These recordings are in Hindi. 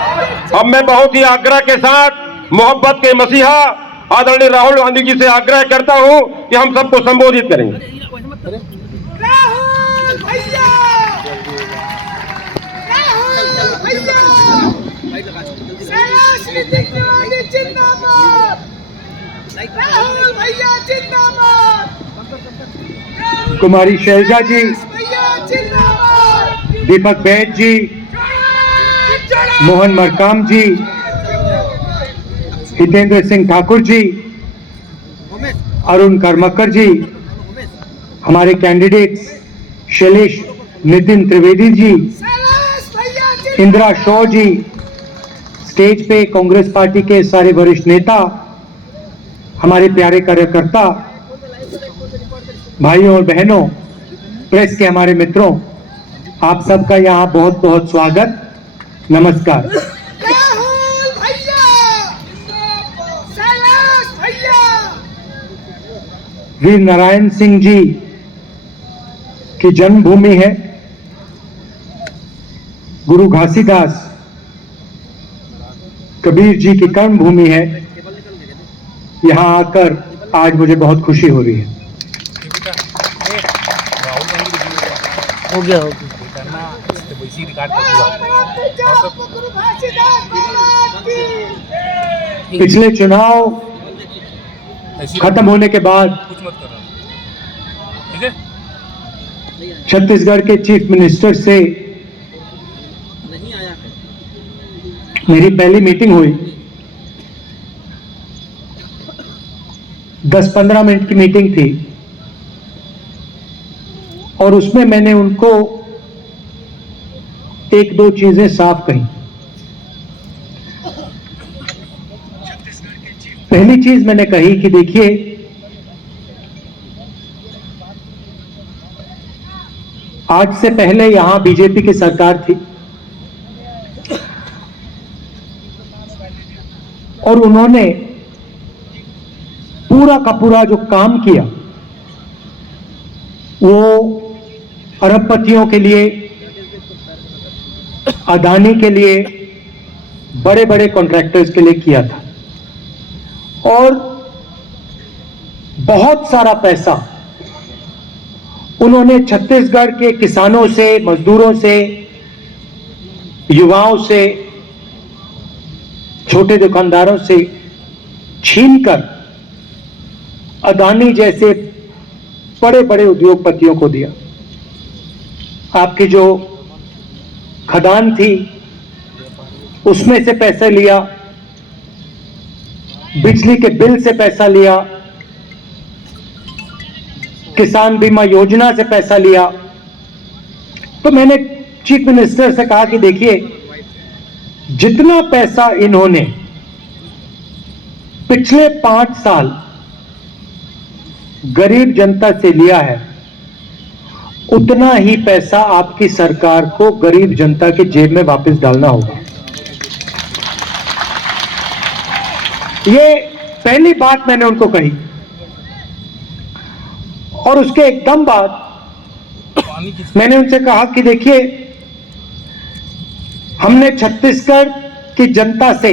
अब मैं बहुत ही आग्रह के साथ मोहब्बत के मसीहा आदरणीय राहुल गांधी जी से आग्रह करता हूं कि हम सबको संबोधित करेंगे। राहुल भैया, राहुल भैया, जिंदाबाद, राहुल भैया जिंदाबाद, कुमारी शैलजा जी, जिंदाबाद, दीपक बैद जी, मोहन मरकाम जी, हितेंद्र सिंह ठाकुर जी, अरुण करमक्कर जी, हमारे कैंडिडेट्स शैलेश नितिन त्रिवेदी जी, इंदिरा शॉ जी, स्टेज पे कांग्रेस पार्टी के सारे वरिष्ठ नेता, हमारे प्यारे कार्यकर्ता, भाइयों और बहनों, प्रेस के हमारे मित्रों, आप सबका यहाँ बहुत बहुत स्वागत, नमस्कार। राहुल भैया, शैलेश भैया, वीर नारायण सिंह जी की जन्मभूमि है, गुरु घासीदास कबीर जी की कर्मभूमि है। यहाँ आकर आज मुझे बहुत खुशी हो रही है। हो गया पिछले चुनाव खत्म होने के बाद छत्तीसगढ़ के चीफ मिनिस्टर से मेरी पहली मीटिंग हुई। 10-15 मिनट की मीटिंग थी और उसमें मैंने उनको एक दो चीजें साफ कही। पहली चीज मैंने कही कि देखिए, आज से पहले यहां बीजेपी की सरकार थी और उन्होंने पूरा का पूरा जो काम किया वो अरबपतियों के लिए, अदानी के लिए, बड़े बड़े कॉन्ट्रैक्टर्स के लिए किया था और बहुत सारा पैसा उन्होंने छत्तीसगढ़ के किसानों से, मजदूरों से, युवाओं से, छोटे दुकानदारों से छीनकर अदानी जैसे बड़े बड़े उद्योगपतियों को दिया। आपकी जो खदान थी उसमें से पैसा लिया, बिजली के बिल से पैसा लिया, किसान बीमा योजना से पैसा लिया। तो मैंने चीफ मिनिस्टर से कहा कि देखिए, जितना पैसा इन्होंने पिछले 5 साल गरीब जनता से लिया है, उतना ही पैसा आपकी सरकार को गरीब जनता की जेब में वापस डालना होगा। ये पहली बात मैंने उनको कही और उसके एकदम बाद मैंने उनसे कहा कि देखिए, हमने छत्तीसगढ़ की जनता से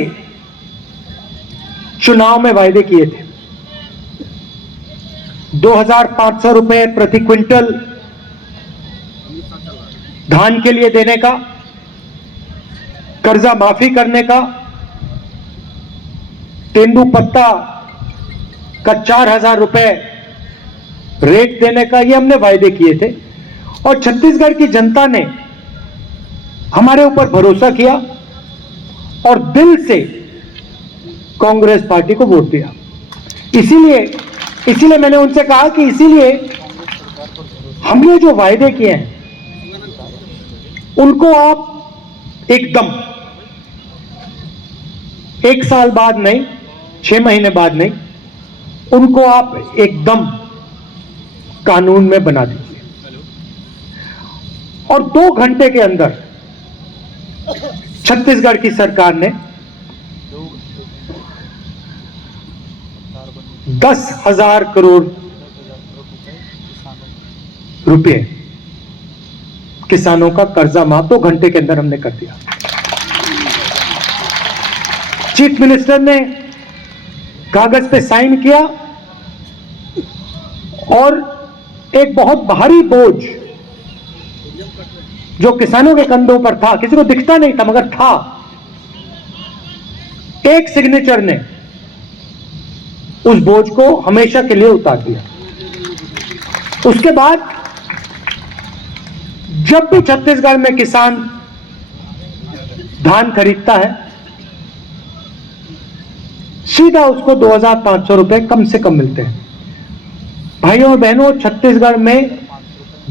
चुनाव में वायदे किए थे। 2,500 रुपए प्रति क्विंटल धान के लिए देने का, कर्जा माफी करने का, तेंदुपत्ता का 4,000 रुपए रेट देने का, ये हमने वायदे किए थे और छत्तीसगढ़ की जनता ने हमारे ऊपर भरोसा किया और दिल से कांग्रेस पार्टी को वोट दिया। इसीलिए मैंने उनसे कहा कि इसीलिए हमने जो वायदे किए हैं उनको आप एकदम 1 साल बाद नहीं, 6 महीने बाद नहीं, उनको आप एकदम कानून में बना दीजिए और 2 घंटे के अंदर छत्तीसगढ़ की सरकार ने 10,000 करोड़ रुपए किसानों का कर्जा माफ 2 घंटे के अंदर हमने कर दिया। चीफ मिनिस्टर ने कागज पे साइन किया और एक बहुत भारी बोझ जो किसानों के कंधों पर था, किसी को दिखता नहीं था मगर था, एक सिग्नेचर ने उस बोझ को हमेशा के लिए उतार दिया। उसके बाद जब भी छत्तीसगढ़ में किसान धान खरीदता है, सीधा उसको 2,500 रुपए कम से कम मिलते हैं। भाइयों और बहनों, छत्तीसगढ़ में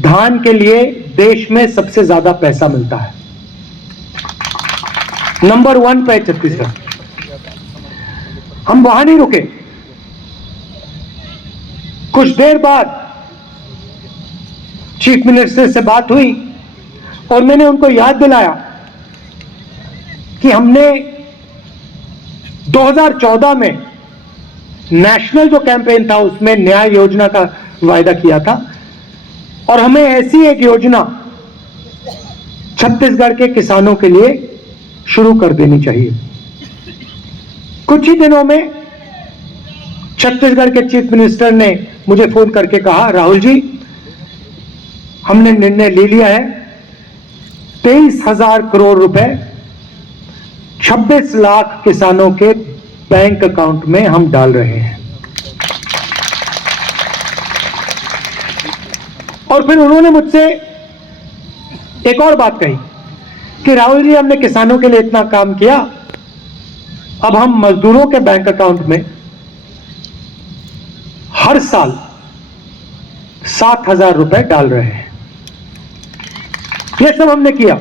धान के लिए देश में सबसे ज्यादा पैसा मिलता है। नंबर 1 पे छत्तीसगढ़। हम वहां नहीं रुके। कुछ देर बाद चीफ मिनिस्टर से बात हुई और मैंने उनको याद दिलाया कि हमने 2014 में नेशनल जो कैंपेन था उसमें न्याय योजना का वायदा किया था और हमें ऐसी एक योजना छत्तीसगढ़ के किसानों के लिए शुरू कर देनी चाहिए। कुछ ही दिनों में छत्तीसगढ़ के चीफ मिनिस्टर ने मुझे फोन करके कहा, राहुल जी, हमने निर्णय ले लिया है, 23,000 करोड़ रुपए 26 लाख किसानों के बैंक अकाउंट में हम डाल रहे हैं। और फिर उन्होंने मुझसे एक और बात कही कि राहुल जी, हमने किसानों के लिए इतना काम किया, अब हम मजदूरों के बैंक अकाउंट में हर साल 7,000 रुपए डाल रहे हैं। यह सब हमने किया।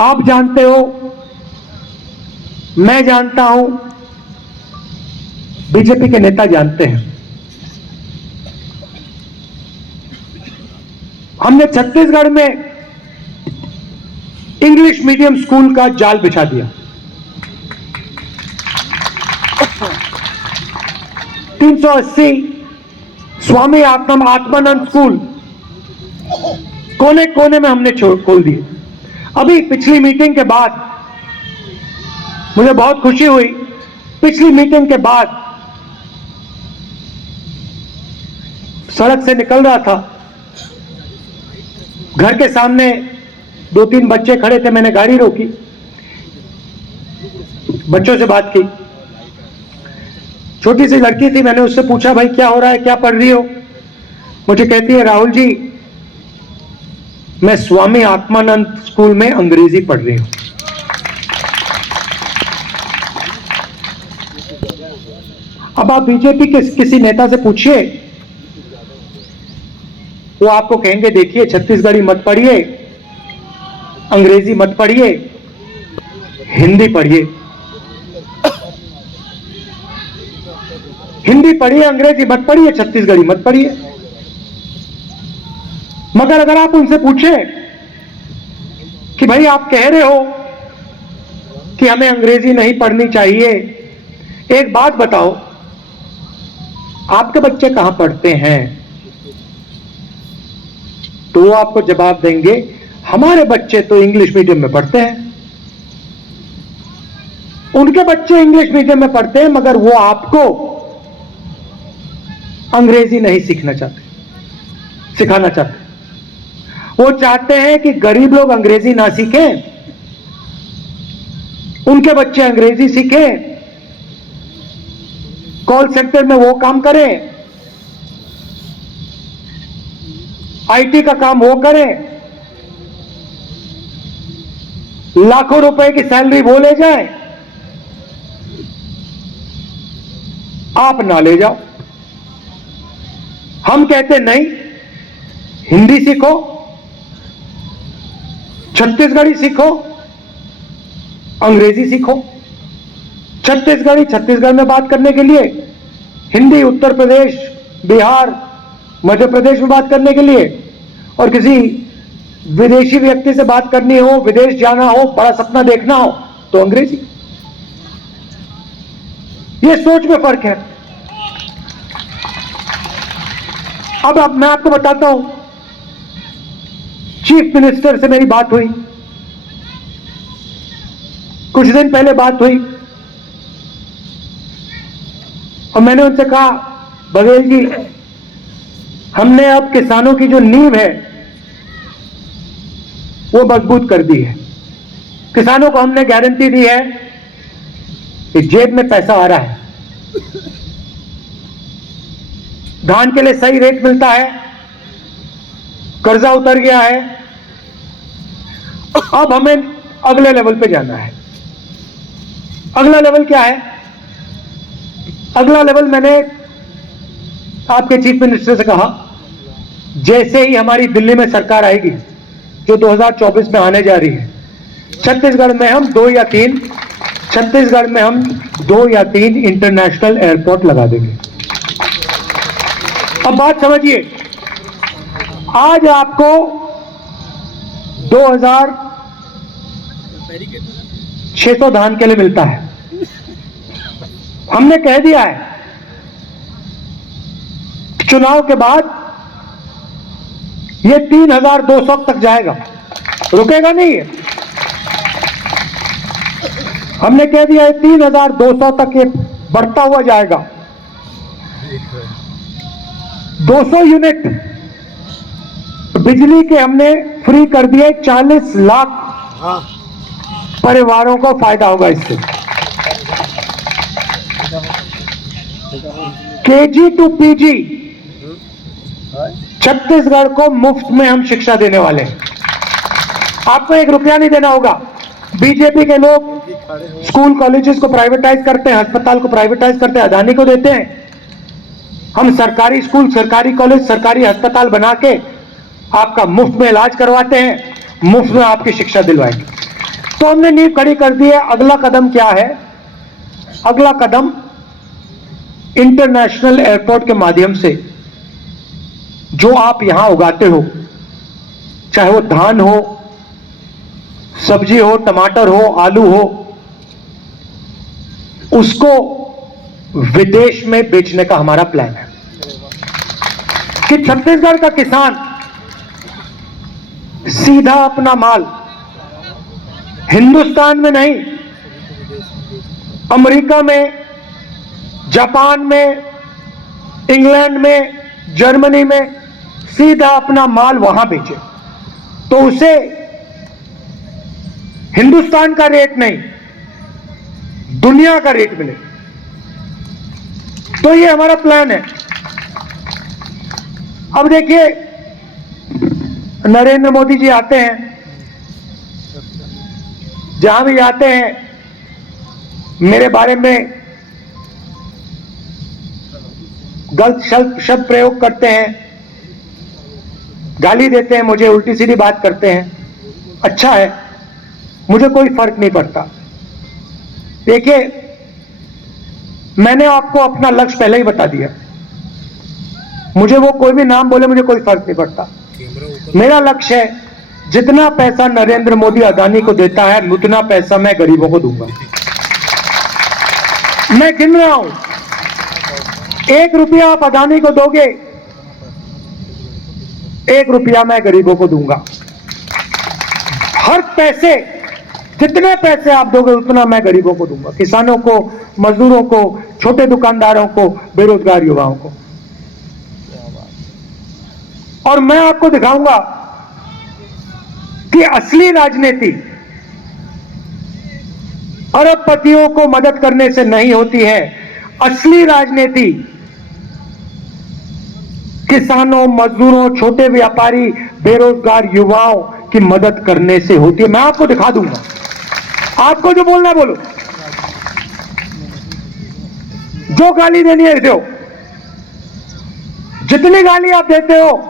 आप जानते हो, मैं जानता हूं, बीजेपी के नेता जानते हैं। हमने छत्तीसगढ़ में इंग्लिश मीडियम स्कूल का जाल बिछा दिया। 380 स्वामी आत्मानंद स्कूल कोने कोने में हमने खोल दिए। अभी पिछली मीटिंग के बाद मुझे बहुत खुशी हुई। पिछली मीटिंग के बाद सड़क से निकल रहा था, घर के सामने 2-3 बच्चे खड़े थे। मैंने गाड़ी रोकी, बच्चों से बात की। छोटी सी लड़की थी, मैंने उससे पूछा, भाई क्या हो रहा है, क्या पढ़ रही हो? मुझे कहती है, राहुल जी, मैं स्वामी आत्मानंद स्कूल में अंग्रेजी पढ़ रही हूं। अब आप बीजेपी के किसी नेता से पूछिए, वो आपको कहेंगे, देखिए छत्तीसगढ़ी मत पढ़िए, अंग्रेजी मत पढ़िए, हिंदी पढ़िए। हिंदी पढ़िए, अंग्रेजी मत पढ़िए, छत्तीसगढ़ी मत पढ़िए। मगर अगर आप उनसे पूछें कि भाई आप कह रहे हो कि हमें अंग्रेजी नहीं पढ़नी चाहिए, एक बात बताओ, आपके बच्चे कहां पढ़ते हैं? तो वो आपको जवाब देंगे, हमारे बच्चे तो इंग्लिश मीडियम में पढ़ते हैं। उनके बच्चे इंग्लिश मीडियम में पढ़ते हैं, मगर वो आपको अंग्रेजी नहीं सिखाना चाहते। वो चाहते हैं कि गरीब लोग अंग्रेजी ना सीखें, उनके बच्चे अंग्रेजी सीखें, कॉल सेंटर में वो काम करें, आईटी का काम वो करें, लाखों रुपए की सैलरी वो ले जाए, आप ना ले जाओ। हम कहते नहीं, हिंदी सीखो, छत्तीसगढ़ी सीखो, अंग्रेजी सीखो। छत्तीसगढ़ी छत्तीसगढ़ में बात करने के लिए, हिंदी उत्तर प्रदेश, बिहार, मध्य प्रदेश में बात करने के लिए, और किसी विदेशी व्यक्ति से बात करनी हो, विदेश जाना हो, बड़ा सपना देखना हो, तो अंग्रेजी। यह सोच में फर्क है। अब मैं आपको बताता हूं, चीफ मिनिस्टर से मेरी बात हुई, कुछ दिन पहले बात हुई और मैंने उनसे कहा, बघेल जी, हमने अब किसानों की जो नींव है वो मजबूत कर दी है। किसानों को हमने गारंटी दी है कि जेब में पैसा आ रहा है, धान के लिए सही रेट मिलता है, कर्जा उतर गया है। अब हमें अगले लेवल पे जाना है। अगला लेवल क्या है? अगला लेवल मैंने आपके चीफ मिनिस्टर से कहा, जैसे ही हमारी दिल्ली में सरकार आएगी जो 2024 में आने जा रही है, छत्तीसगढ़ में हम 2 या 3 इंटरनेशनल एयरपोर्ट लगा देंगे। अब बात समझिए, आज आपको 2600 धान के लिए मिलता है। हमने कह दिया है चुनाव के बाद ये 3200 तक जाएगा, रुकेगा नहीं है। हमने कह दिया है 3200 तक ये बढ़ता हुआ जाएगा। 200 यूनिट बिजली के हमने फ्री कर दिए। 40 लाख परिवारों को फायदा होगा इससे। केजी टू पीजी छत्तीसगढ़ को मुफ्त में हम शिक्षा देने वाले हैं। आपको 1 रुपया नहीं देना होगा। बीजेपी के लोग स्कूल कॉलेजेस को प्राइवेटाइज करते हैं, अस्पताल को प्राइवेटाइज करते हैं, अदानी को देते हैं। हम सरकारी स्कूल, सरकारी कॉलेज, सरकारी अस्पताल बना के आपका मुफ्त में इलाज करवाते हैं, मुफ्त में आपकी शिक्षा दिलवाएंगे। तो हमने नींव खड़ी कर दी है। अगला कदम क्या है? अगला कदम इंटरनेशनल एयरपोर्ट के माध्यम से जो आप यहां उगाते हो, चाहे वो धान हो, सब्जी हो, टमाटर हो, आलू हो, उसको विदेश में बेचने का हमारा प्लान है कि छत्तीसगढ़ का किसान सीधा अपना माल हिंदुस्तान में नहीं, अमेरिका में, जापान में, इंग्लैंड में, जर्मनी में सीधा अपना माल वहां बेचे। तो उसे हिंदुस्तान का रेट नहीं, दुनिया का रेट मिले। तो ये हमारा प्लान है। अब देखिए, नरेंद्र मोदी जी आते हैं, जहां भी जाते हैं मेरे बारे में गलत शब्द प्रयोग करते हैं, गाली देते हैं, मुझे उल्टी सीधी बात करते हैं। अच्छा है, मुझे कोई फर्क नहीं पड़ता। देखिए, मैंने आपको अपना लक्ष्य पहले ही बता दिया। मुझे वो कोई भी नाम बोले, मुझे कोई फर्क नहीं पड़ता। मेरा लक्ष्य है, जितना पैसा नरेंद्र मोदी अदानी को देता है, उतना पैसा मैं गरीबों को दूंगा। मैं गिन रहा हूं, 1 रुपया आप अदानी को दोगे, 1 रुपया मैं गरीबों को दूंगा। हर पैसे, जितने पैसे आप दोगे उतना मैं गरीबों को दूंगा, किसानों को, मजदूरों को, छोटे दुकानदारों को, बेरोजगार युवाओं को। और मैं आपको दिखाऊंगा कि असली राजनीति अरबपतियों को मदद करने से नहीं होती है। असली राजनीति किसानों, मजदूरों, छोटे व्यापारी, बेरोजगार युवाओं की मदद करने से होती है। मैं आपको दिखा दूंगा। आपको जो बोलना है बोलो, जो गाली देनी है दो। जितनी गाली आप देते हो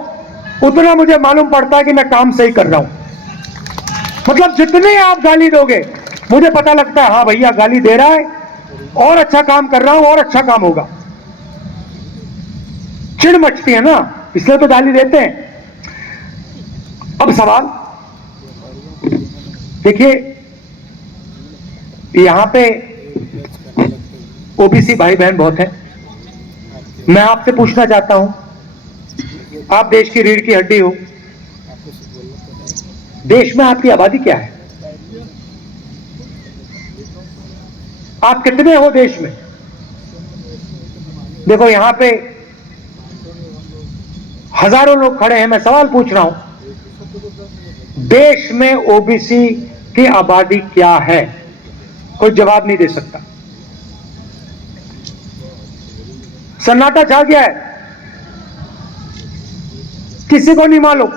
उतना मुझे मालूम पड़ता है कि मैं काम सही कर रहा हूं। मतलब जितनी आप गाली दोगे मुझे पता लगता है, हाँ भैया गाली दे रहा है, और अच्छा काम कर रहा हूं, और अच्छा काम होगा। चिढ़ मचती है ना, इसलिए तो गाली देते हैं। अब सवाल देखिए, यहां पे ओबीसी भाई बहन बहुत हैं। मैं आपसे पूछना चाहता हूं, आप देश की रीढ़ की हड्डी हो, देश में आपकी आबादी क्या है? आप कितने हो देश में? देखो यहां पे हजारों लोग खड़े हैं, मैं सवाल पूछ रहा हूं, देश में ओबीसी की आबादी क्या है? कोई जवाब नहीं दे सकता। सन्नाटा छा गया है, किसी को नहीं मालूम।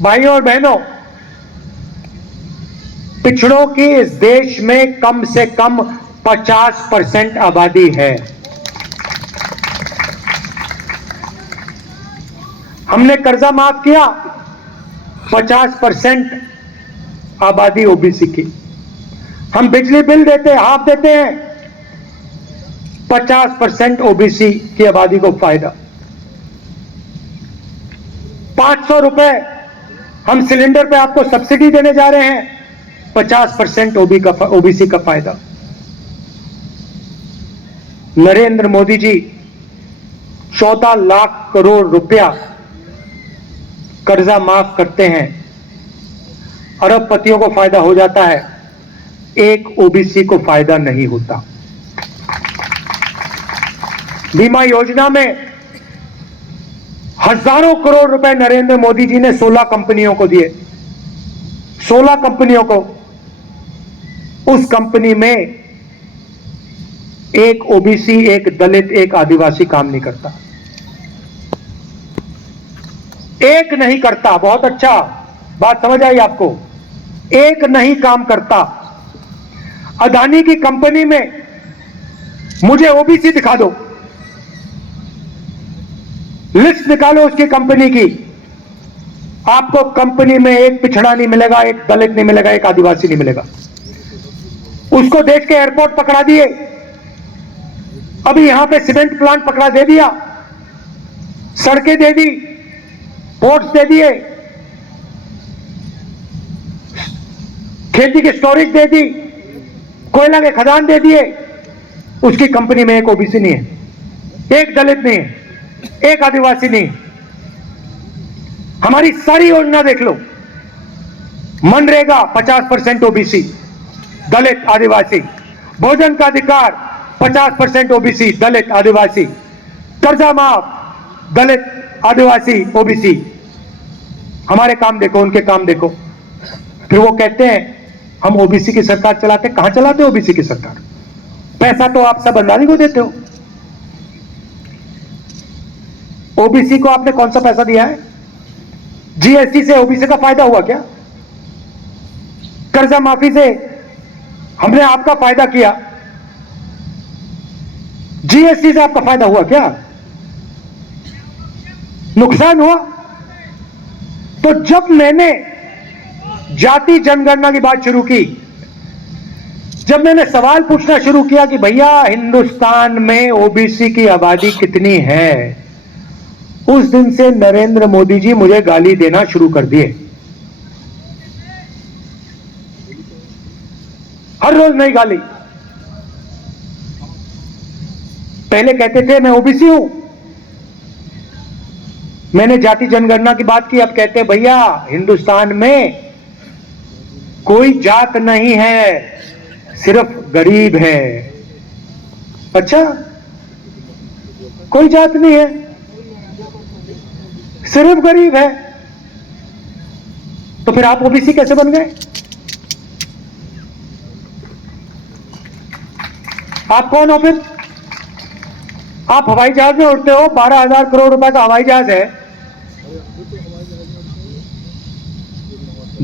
भाइयों और बहनों, पिछड़ों की इस देश में कम से कम 50% आबादी है। हमने कर्जा माफ किया, 50% आबादी ओबीसी की। हम बिजली बिल देते, हाफ देते हैं, 50% ओबीसी की आबादी को फायदा। 500 रुपए हम सिलेंडर पे आपको सब्सिडी देने जा रहे हैं, 50% ओबीसी का फायदा। नरेंद्र मोदी जी 14 लाख करोड़ रुपया कर्जा माफ करते हैं, अरबपतियों को फायदा हो जाता है, एक ओबीसी को फायदा नहीं होता। बीमा योजना में हजारों करोड़ रुपए नरेंद्र मोदी जी ने 16 कंपनियों को दिए। 16 कंपनियों को, उस कंपनी में एक ओबीसी, एक दलित, एक आदिवासी काम नहीं करता। एक नहीं करता, बहुत अच्छा, बात समझ आई आपको? एक नहीं काम करता। अदानी की कंपनी में मुझे ओबीसी दिखा दो, लिस्ट निकालो उसकी कंपनी की, आपको कंपनी में एक पिछड़ा नहीं मिलेगा, एक दलित नहीं मिलेगा, एक आदिवासी नहीं मिलेगा। उसको देश के एयरपोर्ट पकड़ा दिए, अभी यहां पे सीमेंट प्लांट पकड़ा दे दिया, सड़कें दे दी, पोर्ट्स दे दिए, खेती की स्टोरेज दे दी, कोयला के खदान दे दिए। उसकी कंपनी में एक ओबीसी नहीं है, एक दलित नहीं है, एक आदिवासी नहीं। हमारी सारी योजना देख लो, मनरेगा 50% ओबीसी, दलित, आदिवासी। भोजन का अधिकार 50% ओबीसी, दलित, आदिवासी। कर्जा माफ, दलित, आदिवासी, ओबीसी। हमारे काम देखो, उनके काम देखो। फिर वो कहते हैं हम ओबीसी की सरकार चलाते। कहां चलाते हो ओबीसी की सरकार? पैसा तो आप सब अंदाजी को देते हो। ओबीसी को आपने कौन सा पैसा दिया है? जीएसटी से ओबीसी का फायदा हुआ क्या? कर्जा माफी से हमने आपका फायदा किया, जीएसटी से आपका फायदा हुआ क्या? नुकसान हुआ। तो जब मैंने जाति जनगणना की बात शुरू की, जब मैंने सवाल पूछना शुरू किया कि भैया हिंदुस्तान में ओबीसी की आबादी कितनी है, उस दिन से नरेंद्र मोदी जी मुझे गाली देना शुरू कर दिए। हर रोज नई गाली। पहले कहते थे मैं ओबीसी हूं, मैंने जाति जनगणना की बात की, अब कहते हैं भैया हिंदुस्तान में कोई जात नहीं है, सिर्फ गरीब है। अच्छा, कोई जात नहीं है, सिर्फ गरीब है, तो फिर आप ओबीसी कैसे बन गए? आप कौन हो फिर? आप हवाई जहाज में उड़ते हो, 12,000 करोड़ रुपए का हवाई जहाज है,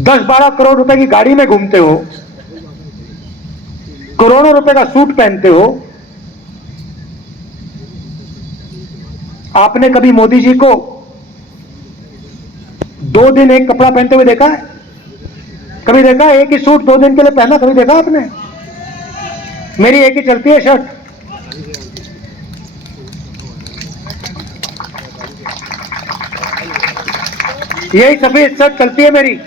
10-12 करोड़ रुपए की गाड़ी में घूमते हो, करोड़ों रुपए का सूट पहनते हो। आपने कभी मोदी जी को 2 दिन एक कपड़ा पहनते हुए देखा है? कभी देखा? एक ही सूट 2 दिन के लिए पहना कभी देखा आपने? मेरी एक ही चलती है शर्ट। यही सफेद शर्ट चलती है मेरी।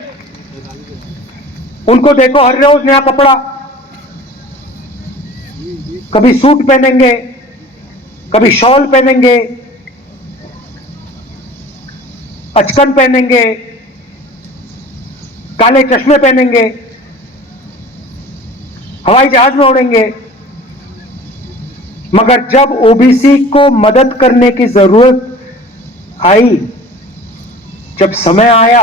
उनको देखो हर रोज नया कपड़ा, कभी सूट पहनेंगे, कभी शॉल पहनेंगे, अचकन पहनेंगे, काले चश्मे पहनेंगे, हवाई जहाज में उड़ेंगे। मगर जब ओबीसी को मदद करने की जरूरत आई, जब समय आया,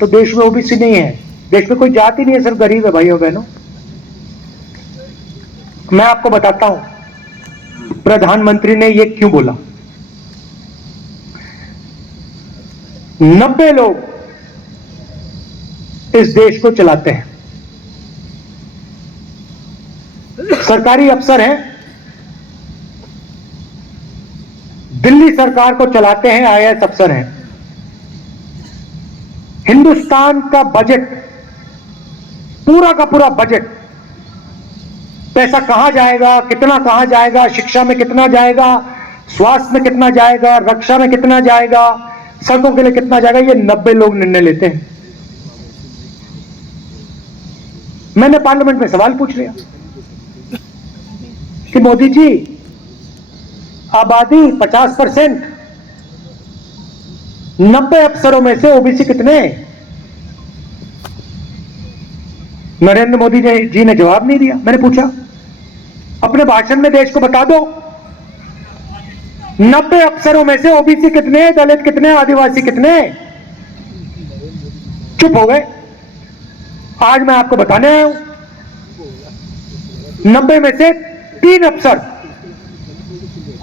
तो देश में ओबीसी नहीं है, देश में कोई जाति नहीं है, सिर्फ गरीब है भाइयों बहनों। मैं आपको बताता हूं प्रधानमंत्री ने यह क्यों बोला। 90 लोग इस देश को चलाते हैं, सरकारी अफसर हैं, दिल्ली सरकार को चलाते हैं, आईएएस अफसर हैं। हिंदुस्तान का बजट, पूरा का पूरा बजट, पैसा कहां जाएगा, कितना कहां जाएगा, शिक्षा में कितना जाएगा, स्वास्थ्य में कितना जाएगा, रक्षा में कितना जाएगा, सड़कों के लिए कितना जाएगा, ये 90 लोग निर्णय लेते हैं। मैंने पार्लियामेंट में सवाल पूछ लिया कि मोदी जी, आबादी 50%, 90 अफसरों में से ओबीसी कितने? नरेंद्र मोदी जी ने जवाब नहीं दिया। मैंने पूछा, अपने भाषण में देश को बता दो 90 अफसरों में से ओबीसी कितने, दलित कितने, आदिवासी कितने? चुप हो गए। आज मैं आपको बताने आया हूं, 90 में से 3 अफसर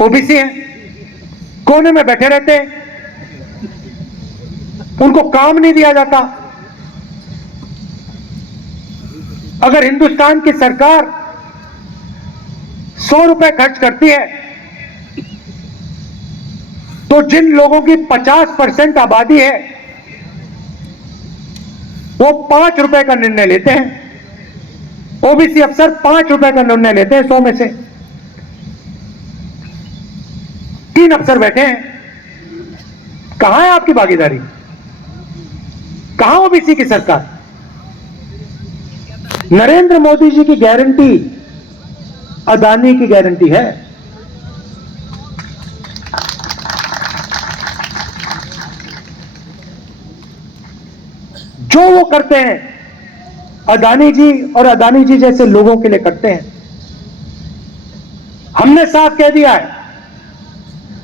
ओबीसी हैं, कोने में बैठे रहते हैं, उनको काम नहीं दिया जाता। अगर हिंदुस्तान की सरकार 100 रुपए खर्च करती है, तो जिन लोगों की 50% आबादी है, वो 5 रुपए का निर्णय लेते हैं। ओबीसी अफसर 5 रुपए का निर्णय लेते हैं 100 में से। 3 अफसर बैठे हैं। कहां है आपकी भागीदारी? कहां ओबीसी की सरकार? नरेंद्र मोदी जी की गारंटी अदानी की गारंटी है। जो वो करते हैं अदानी जी और अदानी जी जैसे लोगों के लिए करते हैं। हमने साफ कह दिया है,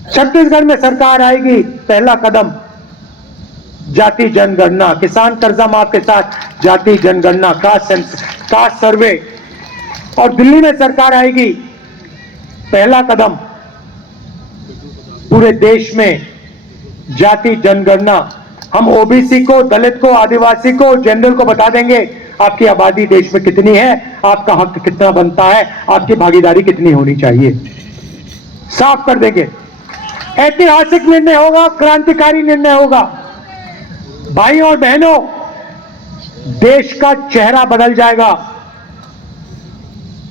छत्तीसगढ़ में सरकार आएगी, पहला कदम जाति जनगणना, किसान कर्जा माफ के साथ जाति जनगणना, कास्ट सर्वे। और दिल्ली में सरकार आएगी, पहला कदम पूरे देश में जाति जनगणना। हम ओबीसी को, दलित को, आदिवासी को, जनरल को बता देंगे आपकी आबादी देश में कितनी है, आपका हक कितना बनता है, आपकी भागीदारी कितनी होनी चाहिए, साफ कर देंगे। ऐतिहासिक निर्णय होगा, क्रांतिकारी निर्णय होगा। भाइयों और बहनों, देश का चेहरा बदल जाएगा।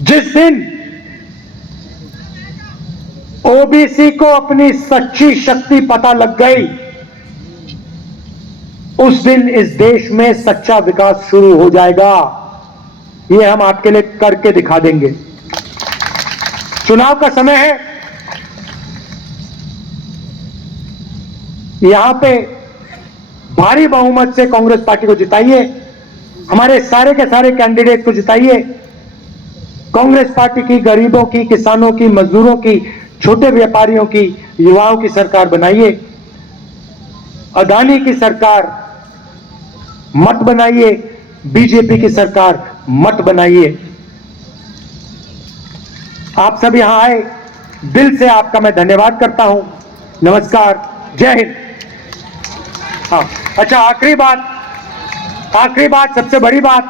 जिस दिन ओबीसी को अपनी सच्ची शक्ति पता लग गई, उस दिन इस देश में सच्चा विकास शुरू हो जाएगा। ये हम आपके लिए करके दिखा देंगे। चुनाव का समय है, यहां पे भारी बहुमत से कांग्रेस पार्टी को जिताइए, हमारे सारे के सारे कैंडिडेट को जिताइए। कांग्रेस पार्टी की गरीबों की, किसानों की, मजदूरों की, छोटे व्यापारियों की, युवाओं की सरकार बनाइए। अदानी की सरकार मत बनाइए, बीजेपी की सरकार मत बनाइए। आप सब यहां आए, दिल से आपका मैं धन्यवाद करता हूं। नमस्कार, जय हिंद। हाँ, अच्छा, आखिरी बात, सबसे बड़ी बात,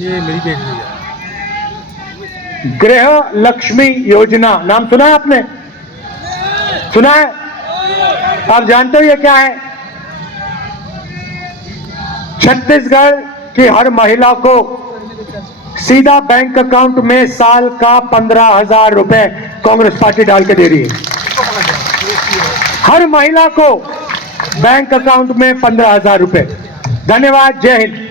ये मेरी देख लीजिए। गृह लक्ष्मी योजना, नाम सुना है आपने? सुना है? आप जानते हो ये क्या है? छत्तीसगढ़ की हर महिला को सीधा बैंक अकाउंट में साल का 15,000 रुपए कांग्रेस पार्टी डाल के दे रही है। हर महिला को बैंक अकाउंट में 15,000 रुपए। धन्यवाद, जय हिंद।